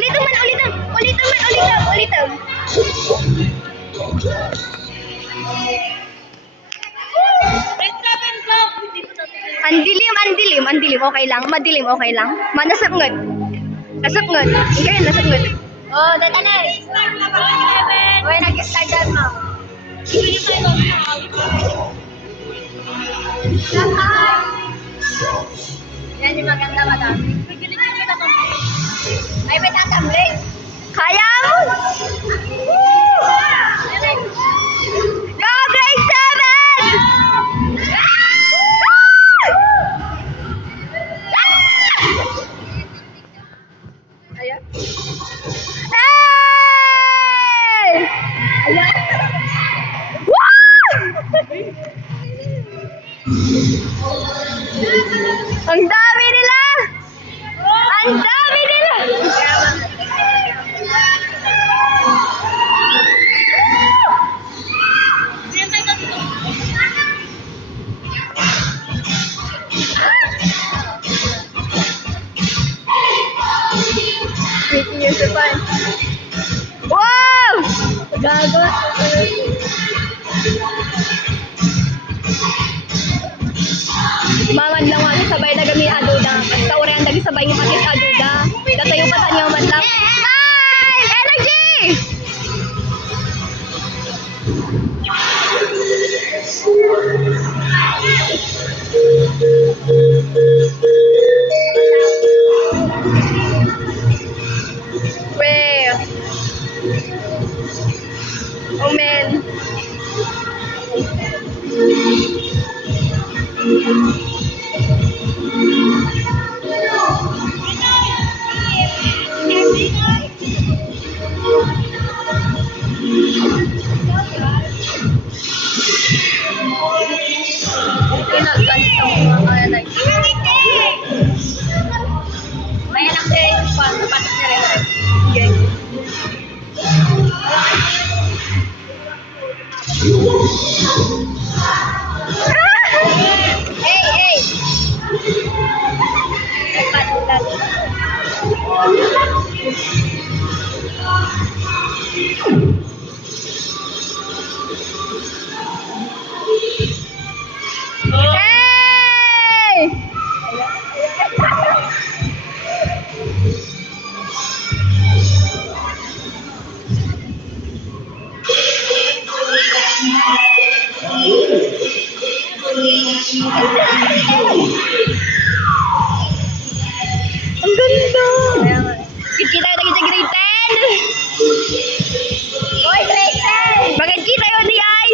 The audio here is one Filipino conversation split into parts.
Ulitin man, ulitin. Ulitin man, ulitin. Ulitin. Andilim, okay lang. Madilim, okay lang. Manasap ngod. Nasap ngod. Okay, nasap ngod. Oh, data na. Uy, nag-start dyan, ma'am. Yan yung maganda, madam. Ay, may tatamling. Kaya mo! Go, grade 7! Ayan. Hey! Ayan. Ang dami nila! Ang dami nila! Making use of fun. Wow! Gago. Mamad lang ako sabay na gami aduda. Basta urean dagi sabay yung patis aduda. Datayo pa tanyo man lang. Smile! Energy! Where? Oh man. May anak din, pasok na rin. Okay. Hey! Ang ganda! Kita tayo sa grade 10! Hoy, grade 10! Bakit kita yun di ay?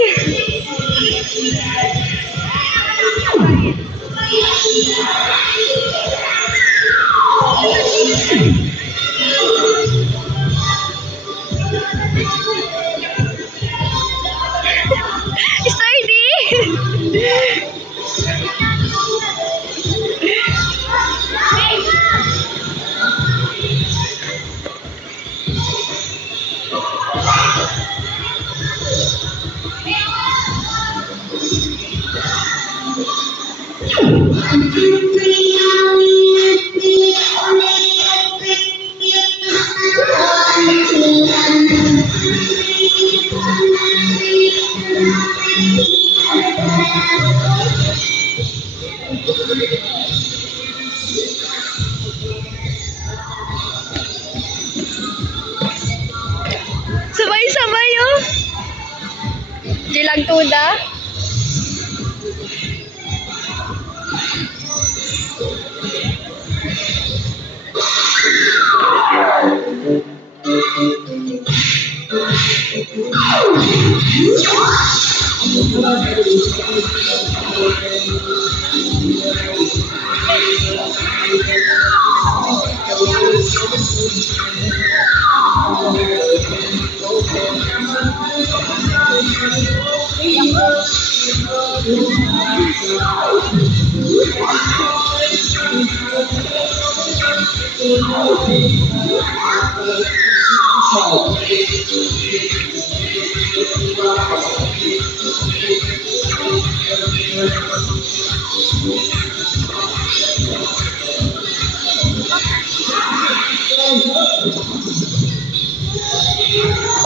Sturdy! Sabay-sabay oh. Dilag tuda.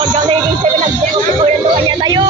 Pag daw naging 7, nag-ulan doon niya tayo.